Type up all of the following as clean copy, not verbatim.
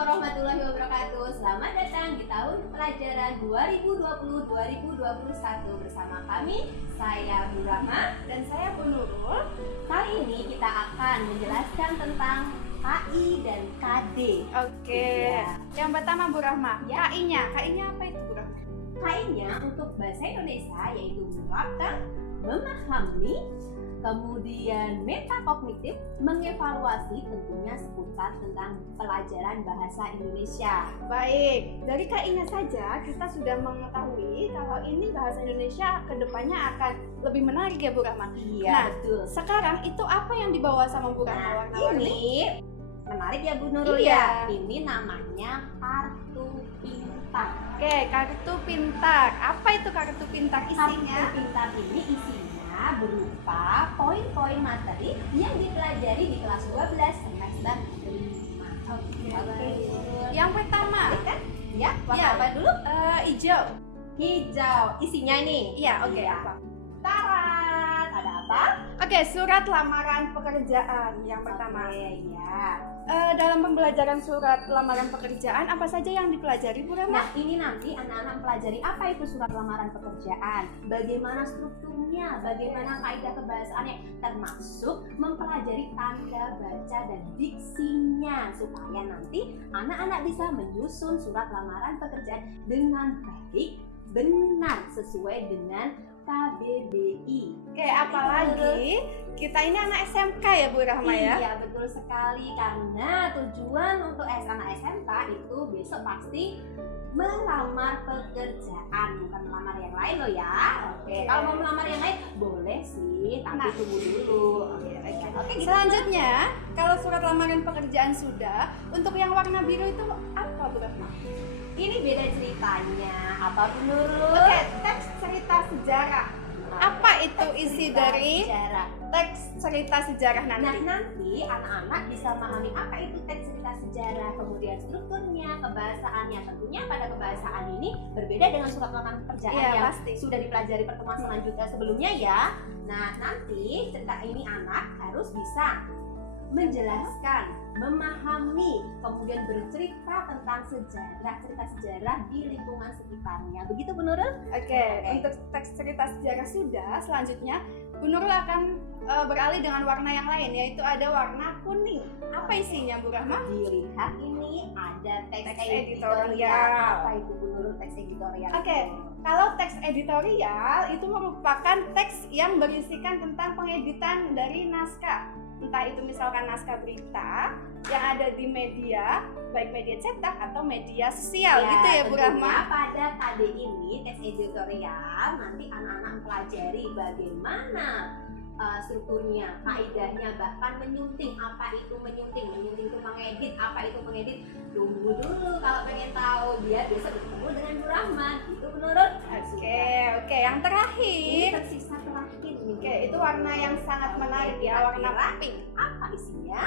warahmatullahi wabarakatuh. Selamat datang di tahun pelajaran 2020-2021 bersama kami, saya Bu Rahma dan saya Bu Nurul. Kali ini kita akan menjelaskan tentang KI dan KD. Oke. Ya. Yang pertama Bu Rahma, Ya. KI-nya apa itu Bu Rahma? KI-nya untuk bahasa Indonesia yaitu menerapkan, memahami, kemudian metakognitif, mengevaluasi, tentunya seputar tentang pelajaran bahasa Indonesia. Baik, dari KI-nya saja kita sudah mengetahui kalau ini bahasa Indonesia kedepannya akan lebih menarik ya Bu Rahma. Iya, Nah, betul. sekarang itu apa yang dibawa sama Bu Rahma Nah, warna-warni? ini menarik ya Bu Nurul Iya. ya. Ini namanya kartu pintar. Oke, kartu pintar. Apa itu kartu pintar isinya? Kartu pintar ini isinya berupa poin-poin materi yang dipelajari di kelas 12 semester 5. Oke. Yang pertama, Kan? Ya, warna Ya. apa dulu? hijau. Hijau. Isinya nih. Iya, oke. Iya. Tarat. Ada apa? Oke, surat lamaran pekerjaan yang pertama. Oke, ya. Dalam pembelajaran surat lamaran pekerjaan apa saja yang dipelajari Bu Rahma? Nah, ini nanti anak-anak pelajari apa itu surat lamaran pekerjaan, bagaimana strukturnya, bagaimana kaidah kebahasaannya, termasuk mempelajari tanda baca dan diksinya supaya nanti anak-anak bisa menyusun surat lamaran pekerjaan dengan baik, benar, sesuai dengan KBBI. Oke, apalagi kita ini anak SMK ya Bu Rahma ya? Iya, betul sekali, karena tujuan untuk anak SMK itu besok pasti melamar pekerjaan, bukan melamar yang lain loh ya. Oke, kalau mau melamar yang lain boleh sih, tapi Nah. tunggu dulu. Oke, gitu. Selanjutnya, kalau surat lamaran pekerjaan sudah, untuk yang warna biru itu apa Bu Rahma? Ini beda ceritanya. Apa menurut? Oke, teks cerita sejarah. Apa itu isi dari sejarah? teks cerita sejarah Nah, nanti? nanti anak-anak bisa memahami apa itu teks cerita sejarah, kemudian strukturnya, kebahasaannya. Tentunya pada kebahasaan ini berbeda dengan surat lamaran pekerjaan Iya, yang pasti. sudah dipelajari pertemuan selanjutnya sebelumnya ya. Nah, nanti cerita ini anak harus bisa menjelaskan, memahami, kemudian bercerita tentang cerita sejarah di lingkungan sekitarnya. Begitu Bu Nurul? Oke, untuk teks cerita sejarah sudah, selanjutnya Bu Nurul akan beralih dengan warna yang lain, yaitu ada warna kuning. Apa isinya Bu Rahma? Dilihat ini ada teks Teks editorial. editorial. Apa itu Bu Nurul teks editorial? Oke, kalau teks editorial itu merupakan teks yang berisikan tentang pengeditan dari naskah. Entah itu misalkan naskah berita yang ada di media, baik media cetak atau media sosial gitu ya Bu tentunya Rahma. pada KD ini teks editorial nanti anak-anak mempelajari bagaimana strukturnya, kaidahnya, bahkan menyunting. Apa itu menyunting? Menyunting itu mengedit. Apa itu mengedit? Tunggu dulu kalau pengen tahu, biar besok bertemu dengan Bu Rahmat. Itu menurut Oke, yang ini terakhir. tersisa terakhir nih. Oke, itu warna yang sangat menarik ya, warna Kira-kira pink. apa isinya?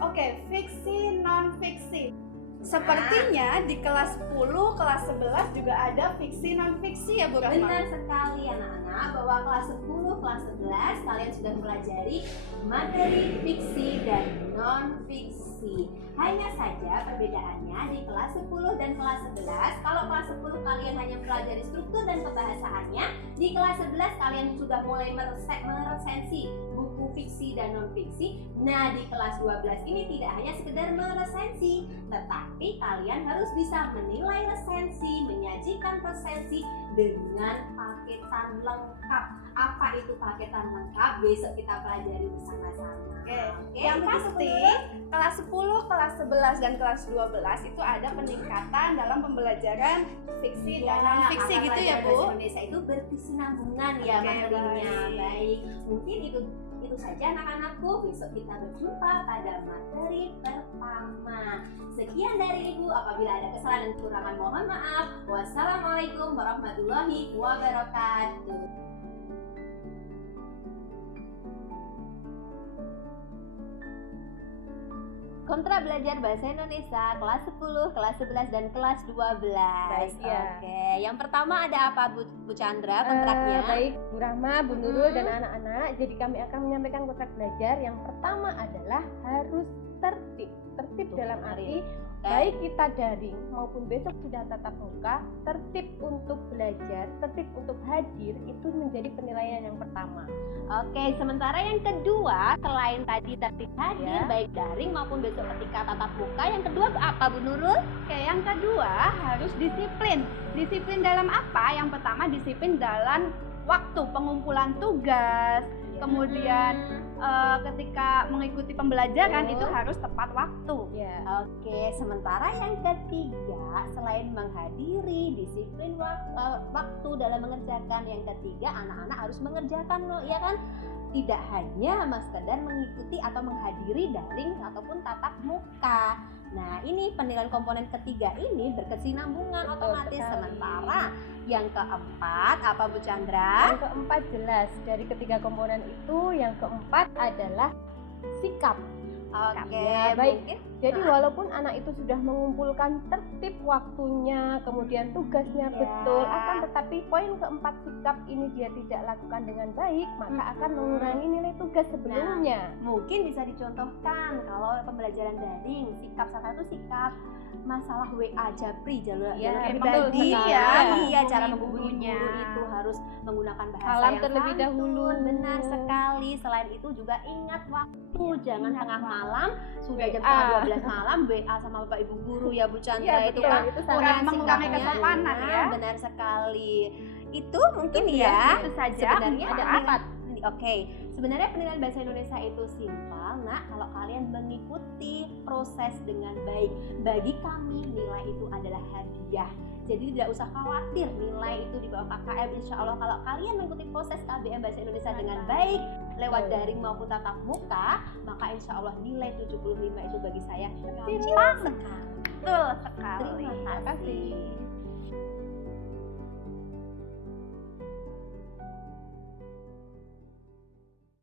Oke, fiksi non fiksi. Sepertinya di kelas 10, kelas 11 juga ada fiksi non fiksi ya Bu Rahma. Benar sekali anak-anak, bahwa kelas 10, kelas 11 kalian sudah mempelajari materi fiksi dan non fiksi. Hanya saja perbedaannya di kelas 10 dan kelas 11, kalau kelas 10 kalian hanya mempelajari struktur dan kebahasaannya, di kelas 11 kalian sudah mulai meresensi buku fiksi dan non fiksi. Nah, di kelas 12 ini tidak hanya sekedar meresensi, tetapi kalian harus bisa menilai resensi, menyajikan resensi dengan paketan lengkap. Apa itu paketan lengkap? Besok kita pelajari bersama-sama. Oke, Oke, yang begitu, pasti Bu? kelas 10, kelas 11 dan kelas 12 itu ada peningkatan dalam pembelajaran fiksi dan non fiksi karena gitu ya pelajaran Bu. bahasa Indonesia itu berkesinambungan ya Oke, materinya. baik. Baik, mungkin itu saja anak-anakku. Besok kita berjumpa pada materi pertama. Sekian dari Ibu. Apabila ada kesalahan dan kekurangan mohon maaf. Wassalamualaikum warahmatullahi wabarakatuh. Kontra belajar bahasa Indonesia kelas 10, kelas 11 dan kelas 12. Baik, ya. Oke, yang pertama ada apa Bu Chandra kontraknya? Baik, Bu Rahma, Bu Nurul, dan anak-anak. Jadi kami akan menyampaikan kontrak belajar. Yang pertama adalah harus tertib. Tertib Tuh, dalam dengerin. arti baik kita daring maupun besok sudah tatap muka, tertib untuk belajar, tertib untuk hadir itu menjadi penilaian yang pertama. Oke, sementara yang kedua selain tadi tertib hadir Ya. baik daring maupun besok ketika tatap muka, yang kedua apa Bu Nurul? Oke, yang kedua harus disiplin. Disiplin dalam apa? Yang pertama disiplin dalam waktu pengumpulan tugas, kemudian ketika mengikuti pembelajaran Betul. itu harus tepat waktu. Ya. Oke, sementara yang ketiga selain menghadiri disiplin waktu dalam mengerjakan, yang ketiga anak-anak harus mengerjakan loh, ya kan? Tidak hanya sekedar mengikuti atau menghadiri daring ataupun tatap muka. Nah, ini penilaian komponen ketiga ini berkesinambungan Betul otomatis. sekali. Sementara yang keempat apa Bu Chandra? Yang keempat jelas dari ketiga komponen itu yang keempat adalah sikap. Oke, Ya, baik. mungkin Jadi walaupun anak itu sudah mengumpulkan tertib waktunya, kemudian tugasnya Ya. betul, akan tetapi poin keempat sikap ini dia tidak lakukan dengan baik, maka akan mengurangi nilai tugas sebelumnya. mungkin bisa dicontohkan kalau pembelajaran daring, sikap salah satu sikap masalah WA Japri jalur Ya, jalur betul pribadi sekali. ya, Ya, cara menghubungi menghubungi gurunya. guru itu harus menggunakan bahasa Salam yang terlebih santun. dahulu. Benar sekali. Selain itu juga ingat waktu, jangan ingat tengah waktu. malam sudah jam WA. 12 malam WA sama Bapak Ibu guru ya Bu Chandra, Iya, itu betul. kan Itu Kurang sangat mengurangi sikapnya. kesopanan ya. benar sekali. Itu mungkin Itu ya. Itu saja. Sebenarnya Ada penilaian- 4. Oke, sebenarnya penilaian bahasa Indonesia itu simpel, nak. Kalau kalian mengikuti proses dengan baik, bagi kami nilai itu adalah hadiah. Jadi tidak usah khawatir nilai itu di bawah KKM. Insya Allah kalau kalian mengikuti proses KBM bahasa Indonesia dengan baik lewat Betul. daring maupun tatap muka, maka insya Allah nilai 75 itu bagi saya kecil Gampang. sekali. Betul sekali. Terima kasih.